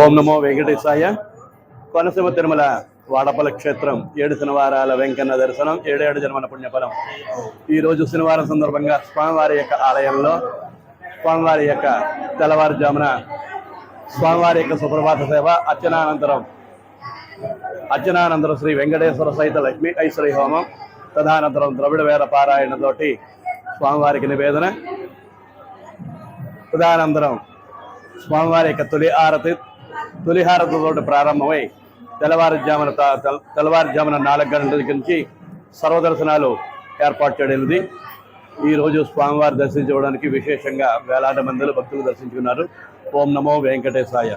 ఓం నమో వెంకటేశాయ. కోనసీమ తిరుమల వాడపల క్షేత్రం ఏడు శనివారాల వెంకన్న దర్శనం ఏడేడు జన్మల పుణ్యఫలం. ఈరోజు శనివారం సందర్భంగా స్వామివారి యొక్క ఆలయంలో స్వామివారి యొక్క తెల్లవారుజామున స్వామివారి యొక్క సుప్రభాత సేవ అర్చనానంతరం అర్చనానంతరం శ్రీ వెంకటేశ్వర సహిత లక్ష్మీ ఐశ్వరీ హోమం తదనంతరం ద్రవిడ వేద పారాయణతోటి స్వామివారికి నివేదన తదనంతరం స్వామివారి యొక్క తొలి హారతి తొలి హారతితో ప్రారంభమై తెల్లవారుజామున తెల్లవారుజామున నాలుగు గంటల నుంచి సర్వదర్శనాలు ఏర్పాటు చేయడమైనది ఈరోజు రోజు స్వామివారి దర్శించుకోవడానికి విశేషంగా వేలాది మందిలో భక్తులు దర్శించుకున్నారు. ఓం నమో వెంకటేశాయ.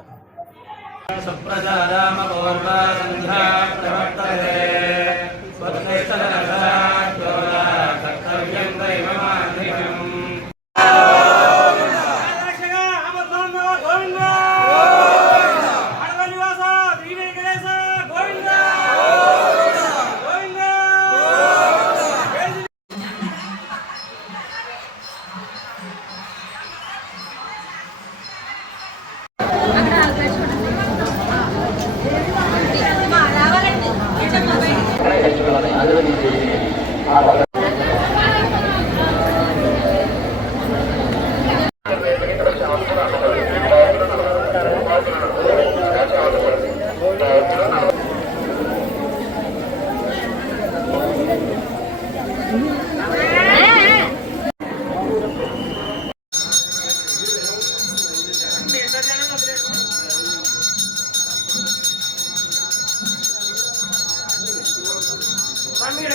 స్వామి